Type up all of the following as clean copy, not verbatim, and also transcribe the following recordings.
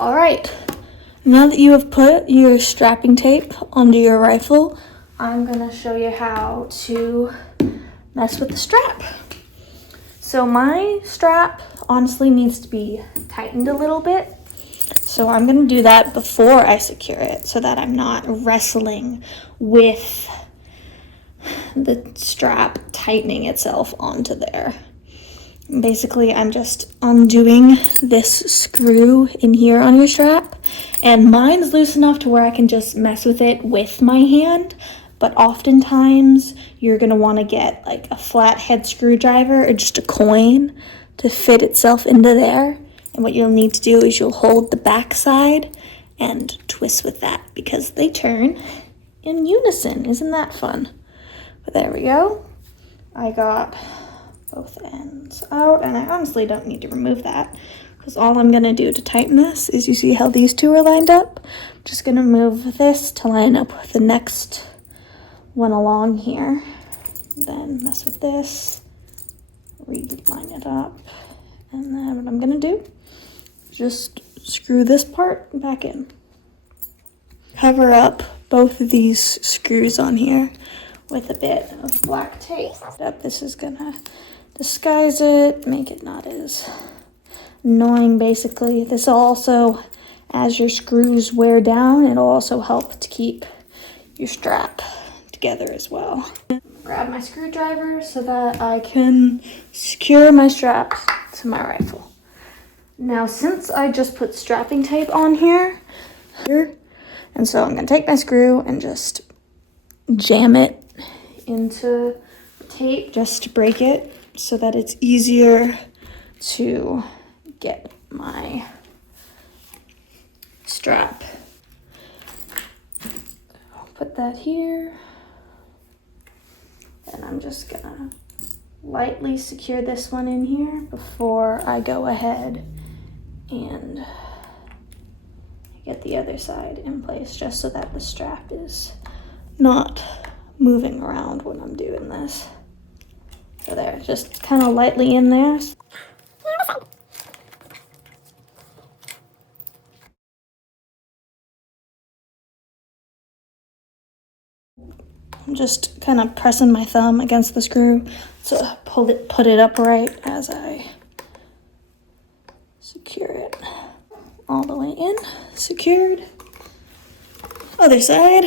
All right, now that you have put your strapping tape onto your rifle, I'm gonna show you how to mess with the strap. So my strap honestly needs to be tightened a little bit. So I'm gonna do that before I secure it so that I'm not wrestling with the strap tightening itself onto there. Basically, I'm just undoing this screw in here on your strap, and mine's loose enough to where I can just mess with it with my hand, but oftentimes you're gonna wanna get like a flathead screwdriver or just a coin to fit itself into there. And what you'll need to do is you'll hold the back side and twist with that because they turn in unison. Isn't that fun? But there we go. I got both ends out, and I honestly don't need to remove that because all I'm gonna do to tighten this is, you see how these two are lined up? I'm just gonna move this to line up with the next one along here. Then mess with this, reline it up, and then what I'm gonna do is just screw this part back in. Cover up both of these screws on here with a bit of black tape. This is gonna disguise it, make it not as annoying basically. This will also, as your screws wear down, it'll also help to keep your strap together as well. Grab my screwdriver so that I can secure my straps to my rifle. Now, since I just put strapping tape on here, and so I'm gonna take my screw and just jam it into the tape just to break it so that it's easier to get my strap. I'll put that here, and I'm just gonna lightly secure this one in here before I go ahead and get the other side in place, just so that the strap is not moving around when I'm doing this. So there, just kind of lightly in there. I'm just kind of pressing my thumb against the screw to put it upright as I secure it all the way in. Secured. Other side.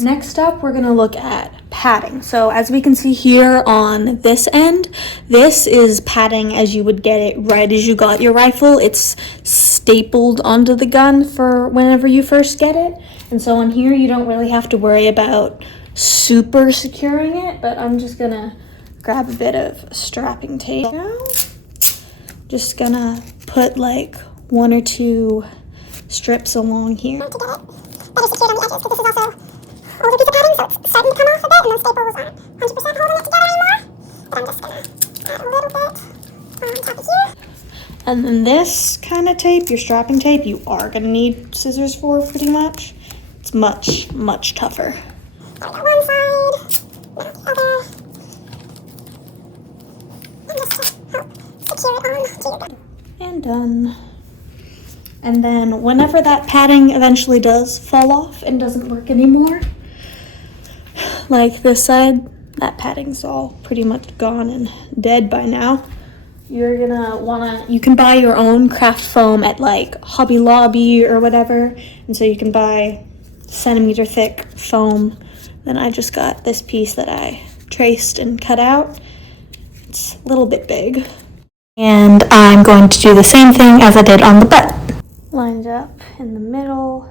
Next up, we're gonna look at padding. So as we can see here on this end, this is padding as you would get it right as you got your rifle. It's stapled onto the gun for whenever you first get it. And so on here, you don't really have to worry about super securing it, but I'm just gonna grab a bit of strapping tape now. Just gonna put like 1 or 2 strips along here. To get it better secured on the edges, because this is also older piece of padding, so it's starting to come off a bit, and those staples aren't 100% holding it together anymore. But I'm just gonna add a little bit on top of here. And then this kind of tape, your strapping tape, you are gonna need scissors for pretty much. It's much, much tougher. Got one side, now the other. And just to help secure it onto your gun. And done. And then whenever that padding eventually does fall off and doesn't work anymore, like this side, that padding's all pretty much gone and dead by now. You're gonna you can buy your own craft foam at like Hobby Lobby or whatever. And so you can buy centimeter thick foam. Then I just got this piece that I traced and cut out. It's a little bit big. And I'm going to do the same thing as I did on the butt. Lined up in the middle,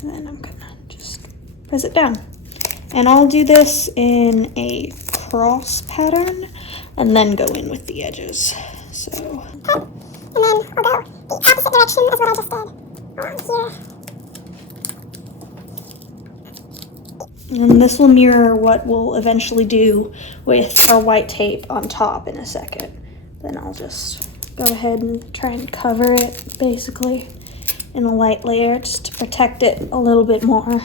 and then I'm gonna just press it down. And I'll do this in a cross pattern and then go in with the edges. So, Okay, and then we'll go the opposite direction as what I just did along here. and this will mirror what we'll eventually do with our white tape on top in a second. Then I'll just go ahead and try and cover it basically in a light layer just to protect it a little bit more.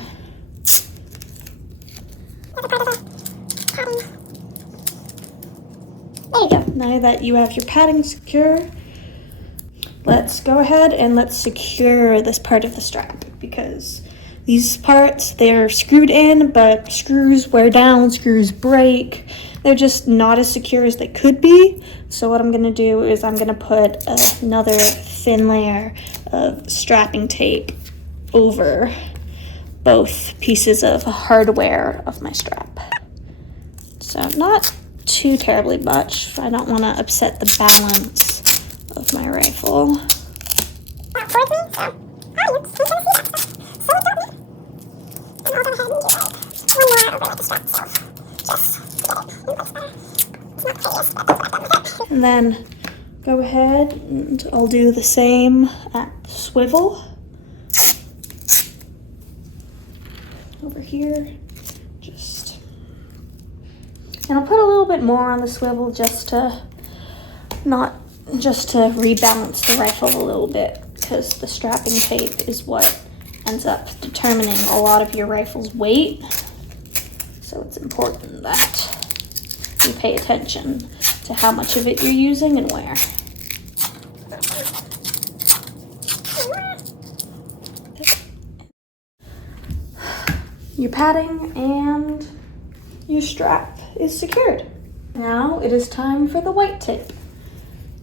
Another part of the padding. There you go. Now that you have your padding secure, let's go ahead and let's secure this part of the strap, because these parts, they're screwed in, but screws wear down, screws break. They're just not as secure as they could be. So what I'm gonna do is I'm gonna put another thin layer of strapping tape over both pieces of hardware of my strap. So not too terribly much. I don't wanna upset the balance of my rifle. And then go ahead and I'll do the same at the swivel over here. And I'll put a little bit more on the swivel just to rebalance the rifle a little bit, because the strapping tape is what ends up determining a lot of your rifle's weight. So it's important that you pay attention to how much of it you're using and where. Your padding and your strap is secured. Now it is time for the white tape.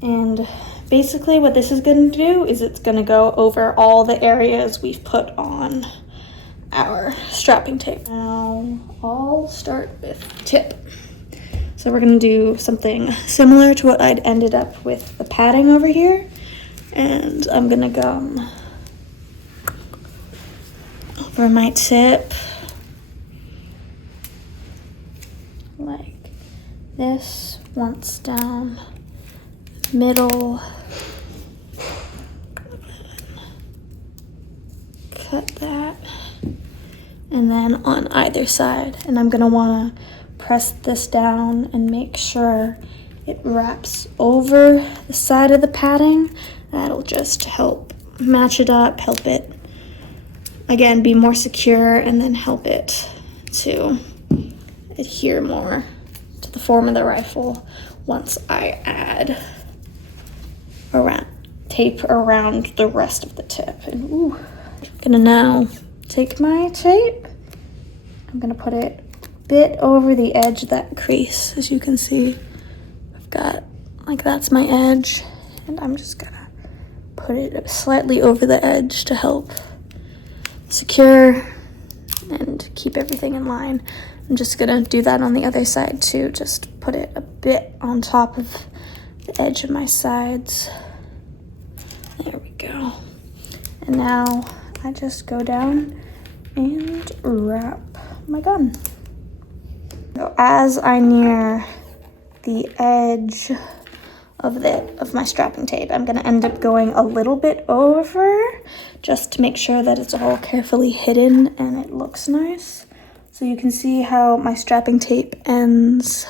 And basically what this is going to do is it's going to go over all the areas we've put on our strapping tape. Now I'll start with tip. So we're going to do something similar to what I'd ended up with the padding over here. And I'm going to gum over my tip like this, once down middle, cut that, and then on either side. And I'm gonna wanna press this down and make sure it wraps over the side of the padding. That'll just help match it up, help it, again, be more secure, and then help it to adhere more to the form of the rifle once I add tape around the rest of the tip. And I'm gonna now take my tape, I'm gonna put it a bit over the edge of that crease. As you can see, I've got, like, that's my edge, and I'm just gonna put it slightly over the edge to help secure and keep everything in line. I'm just gonna do that on the other side too, just put it a bit on top of the edge of my sides. There we go. And now I just go down and wrap my gun. So as I near the edge of my strapping tape, I'm gonna end up going a little bit over just to make sure that it's all carefully hidden and it looks nice. So you can see how my strapping tape ends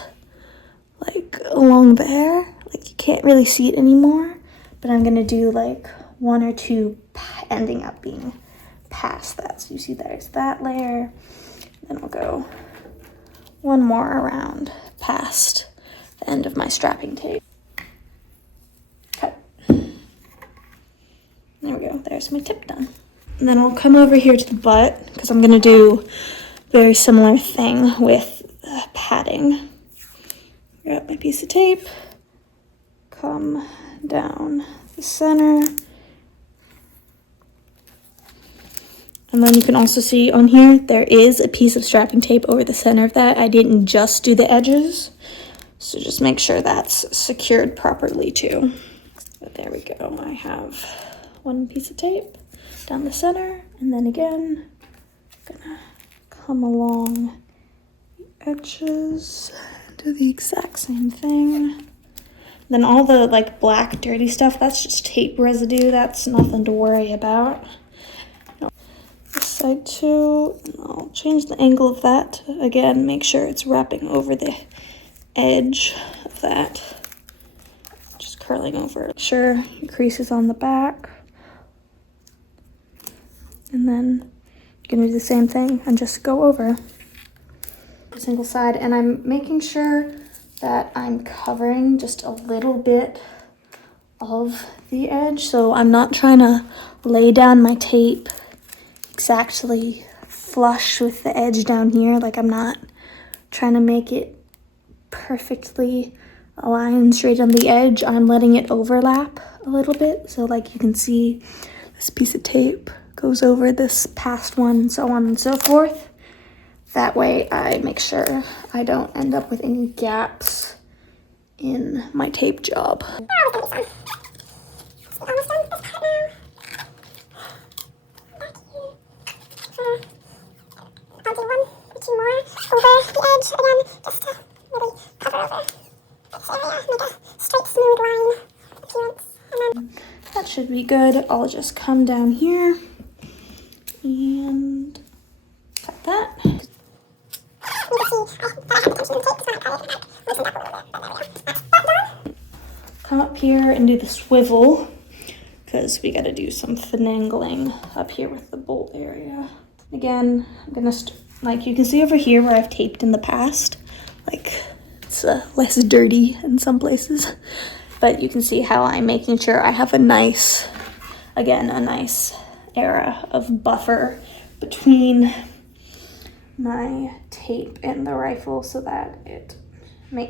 like along there. Like you can't really see it anymore, but I'm gonna do like one or two ending up being past that. So you see there's that layer, then I'll go one more around past the end of my strapping tape. Cut. There we go, there's my tip done. And then I'll come over here to the butt, because I'm gonna do very similar thing with padding. Grab my piece of tape, come down the center, and then you can also see on here there is a piece of strapping tape over the center of that. I didn't just do the edges, so just make sure that's secured properly too. But there we go, I have one piece of tape down the center, and then again, gonna come along the edges, do the exact same thing. Then all the like black dirty stuff, that's just tape residue, that's nothing to worry about. This side too, I'll change the angle of that. Again, make sure it's wrapping over the edge of that. Just curling over. Make sure the crease is on the back. And then you're gonna do the same thing and just go over a single side. And I'm making sure that I'm covering just a little bit of the edge. So I'm not trying to lay down my tape exactly flush with the edge down here. Like, I'm not trying to make it perfectly aligned straight on the edge. I'm letting it overlap a little bit. So like you can see this piece of tape goes over this past one and so on and so forth. That way I make sure I don't end up with any gaps in my tape job. I'll do 1 or 2 more over the edge again, just to really cover over this area, make a straight, smooth line appearance. And then That should be good. I'll just come down here and cut that. you can see, I thought I had the tension in the tape, so I kind of loosened up a little bit, but there we go. That's done. Come up here and do the swivel because we got to do some finagling up here with the bolt area. Again, I'm gonna like you can see over here where I've taped in the past, like it's less dirty in some places, but you can see how I'm making sure I have a nice area of buffer between my tape and the rifle so that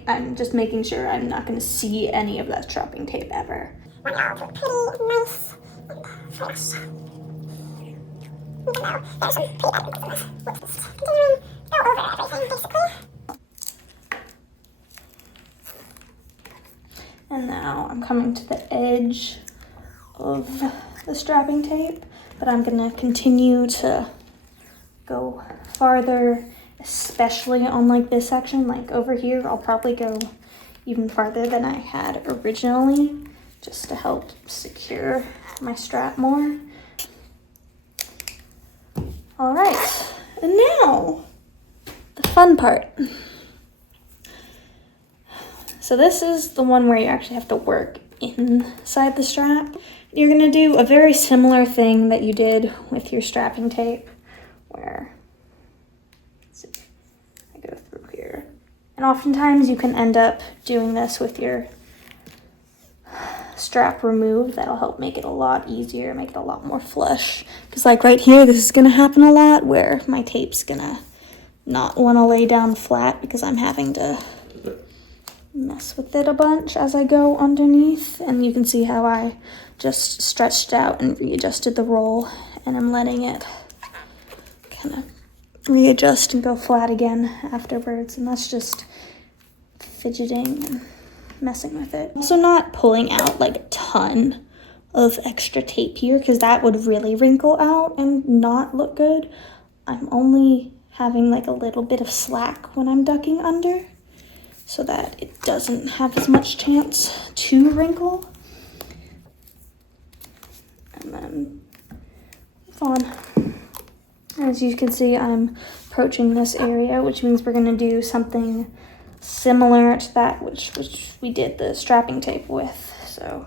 I'm just making sure I'm not going to see any of that strapping tape ever. Want it all to look pretty nice and fresh. Even though there's some pretty bad wrinkles in this. We'll just continue and go over everything, basically. And now I'm coming to the edge of the strapping tape, but I'm going to continue to go farther, especially on like this section. Like over here, I'll probably go even farther than I had originally, just to help secure my strap more. All right, and now the fun part. So this is the one where you actually have to work inside the strap. You're gonna do a very similar thing that you did with your strapping tape, where, let's see, I go through here. And oftentimes you can end up doing this with your strap removed. That'll help make it a lot easier, make it a lot more flush. Because like right here, this is gonna happen a lot where my tape's gonna not wanna lay down flat because I'm having to mess with it a bunch as I go underneath. And you can see how I just stretched out and readjusted the roll, and I'm letting it kind of readjust and go flat again afterwards. And that's just fidgeting and messing with it. Also not pulling out like a ton of extra tape here because that would really wrinkle out and not look good. I'm only having like a little bit of slack when I'm ducking under so that it doesn't have as much chance to wrinkle. And then move on. As you can see, I'm approaching this area, which means we're gonna do something similar to that which we did the strapping tape with. So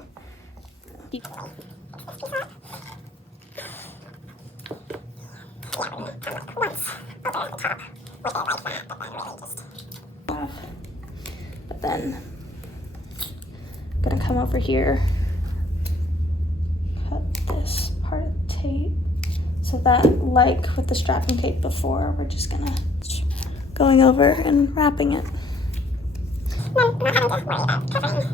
but then I'm gonna come over here, cut this part of the tape so that, like with the strapping tape before, we're just gonna going over and wrapping it. Then we're not having to worry about covering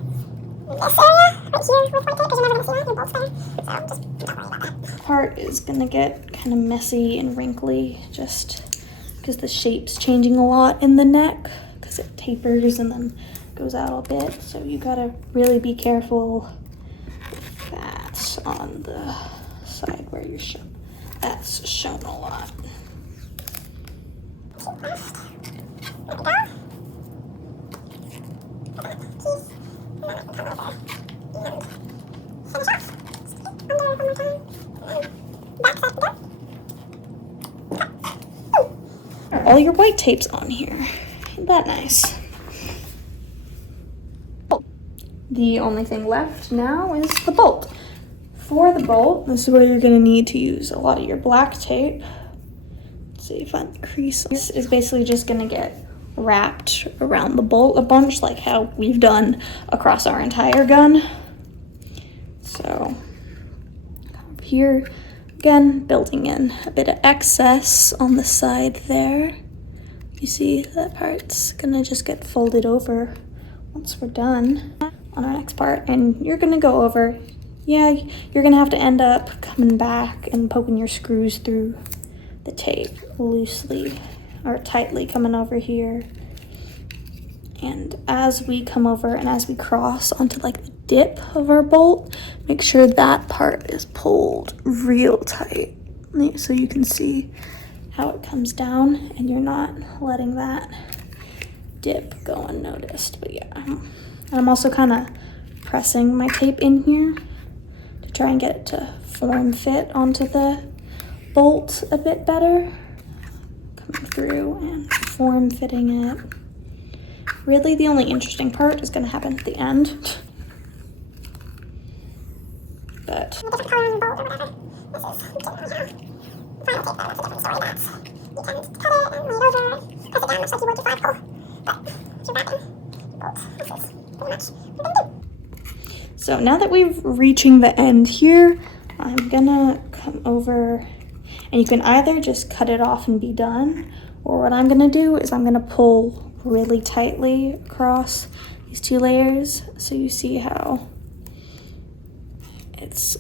this area right here with white tape because you're never going to see that, your bolts there. So just don't worry about that. This part is gonna get kind of messy and wrinkly just because the shape's changing a lot in the neck because it tapers and then goes out a bit. So you gotta really be careful with that on the side where you're shown. That's shown a lot. There we go. All your white tape's on here. Isn't that nice? The only thing left now is the bolt. For the bolt, this is where you're gonna need to use a lot of your black tape. Let's see if I can crease. This is basically just gonna get wrapped around the bolt a bunch, like how we've done across our entire gun. So here, again, building in a bit of excess on the side there. You see that part's gonna just get folded over once we're done on our next part. And you're gonna go over, yeah, you're gonna have to end up coming back and poking your screws through the tape loosely or tightly coming over here. And as we come over and as we cross onto like the dip of our bolt, make sure that part is pulled real tight so you can see how it comes down and you're not letting that dip go unnoticed. But yeah, I'm also kind of pressing my tape in here to try and get it to form fit onto the bolt a bit better. Coming through and form fitting it. Really, the only interesting part is going to happen at the end. But a different color on your bolt or whatever. This is final tape, that's a different story. That's you can cut it and lay it over, press it down much like you would your flagpole. But if you're wrapping your bolt, this is pretty much what you're gonna do. So now that we're reaching the end here, I'm gonna come over and you can either just cut it off and be done, or what I'm gonna do is I'm gonna pull really tightly across these two layers so you see how it's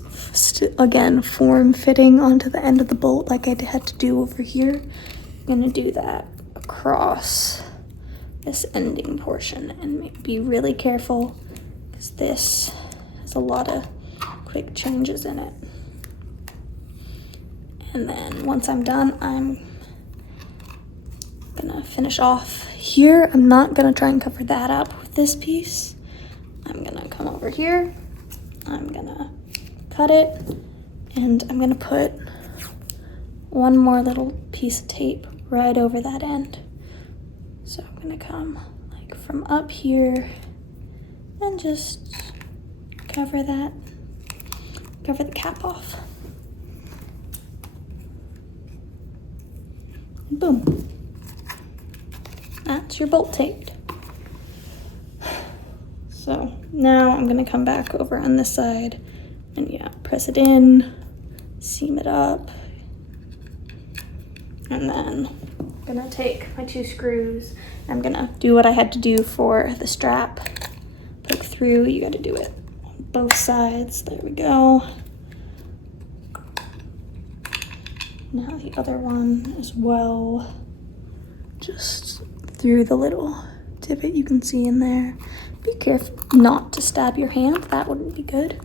again form fitting onto the end of the bolt like I had to do over here. I'm gonna do that across this ending portion and be really careful because this has a lot of quick changes in it. And then once I'm done, I'm gonna finish off here. I'm not gonna try and cover that up with this piece. I'm gonna come over here, I'm gonna cut it, and I'm gonna put one more little piece of tape right over that end. So I'm gonna come like from up here and just cover the cap off. Boom. That's your bolt taped. So now I'm gonna come back over on this side and yeah, press it in, seam it up, and then I'm gonna take my two screws. I'm gonna do what I had to do for the strap. Poke through, you gotta do it on both sides. There we go. Now the other one as well, just through the little divot you can see in there. Be careful not to stab your hand, that wouldn't be good.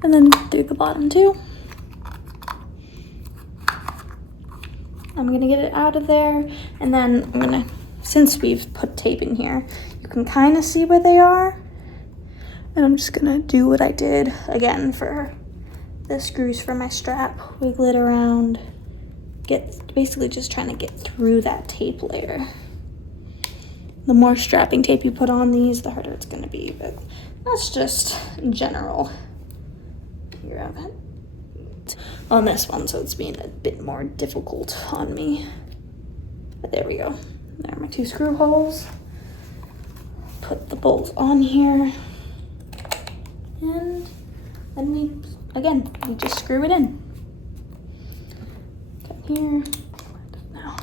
And then through the bottom too. I'm gonna get it out of there, and then I'm gonna, since we've put tape in here, you can kind of see where they are. And I'm just gonna do what I did again for the screws for my strap, wiggle it around, basically just trying to get through that tape layer. The more strapping tape you put on these, the harder it's gonna be, but that's just general. Here I have it on this one, so it's being a bit more difficult on me. But there we go. There are my two screw holes. Put the bolt on here, and then we just screw it in. Come here. Now,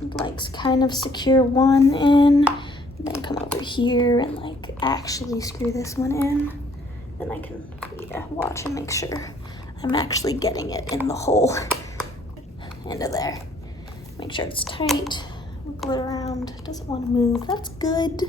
like kind of secure one in, and then come over here and like actually screw this one in. Then I can watch and make sure I'm actually getting it in the hole into there. Make sure it's tight, wiggle it around, it doesn't want to move, that's good.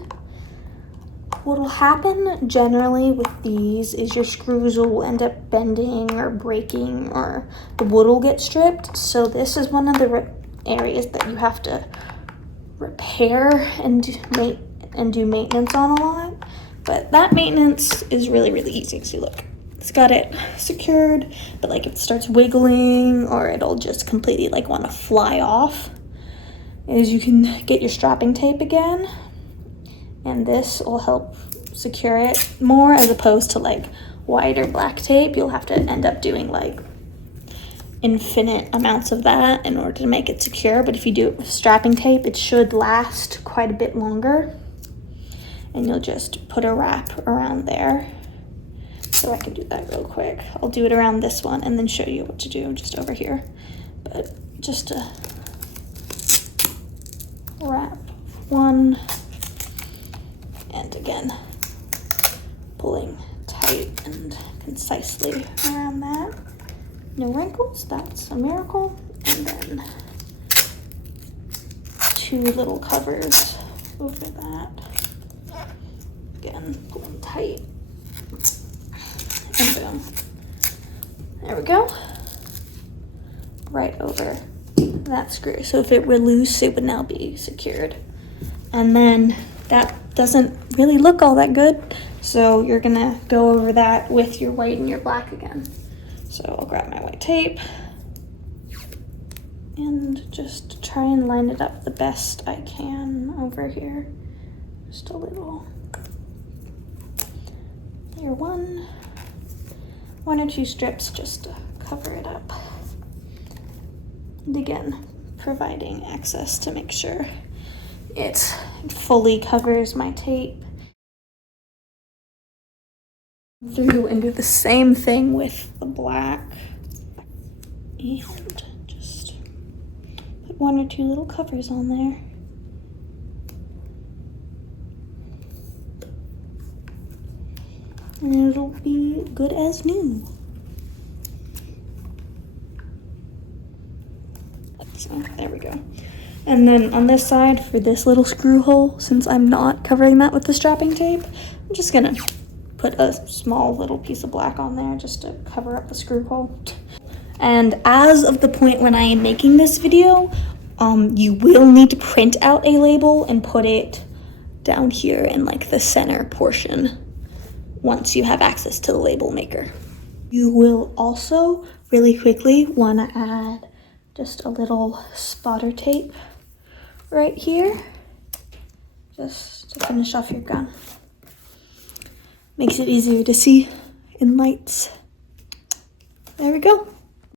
What will happen generally with these is your screws will end up bending or breaking, or the wood will get stripped. So this is one of the areas that you have to repair and do maintenance on a lot. But that maintenance is really, really easy. So look, it's got it secured, but like if it starts wiggling or it'll just completely like want to fly off, is you can get your strapping tape again, and this will help secure it more, as opposed to like white or black tape. You'll have to end up doing like infinite amounts of that in order to make it secure. But if you do it with strapping tape, it should last quite a bit longer. And you'll just put a wrap around there So I can do that real quick. I'll do it around this one and then show you what to do just over here. But just to wrap one, and again, pulling tight and concisely around that. No wrinkles, that's a miracle. And then 2 little covers over that. Again, pulling tight. And boom. There we go. Right over that screw. So if it were loose, it would now be secured. And then that doesn't really look all that good. So you're gonna go over that with your white and your black again. So I'll grab my white tape and just try and line it up the best I can over here. Just a little. Layer 1 or 2 strips just to cover it up. And again, providing access to make sure it fully covers my tape. Through and do the same thing with the black. And just put 1 or 2 little covers on there. And it'll be good as new. So there we go. And then on this side, for this little screw hole, since I'm not covering that with the strapping tape, I'm just gonna put a small little piece of black on there just to cover up the screw hole. And as of the point when I am making this video, you will need to print out a label and put it down here in like the center portion once you have access to the label maker. You will also really quickly want to add just a little spotter tape right here, just to finish off your gun. Makes it easier to see in lights. There we go.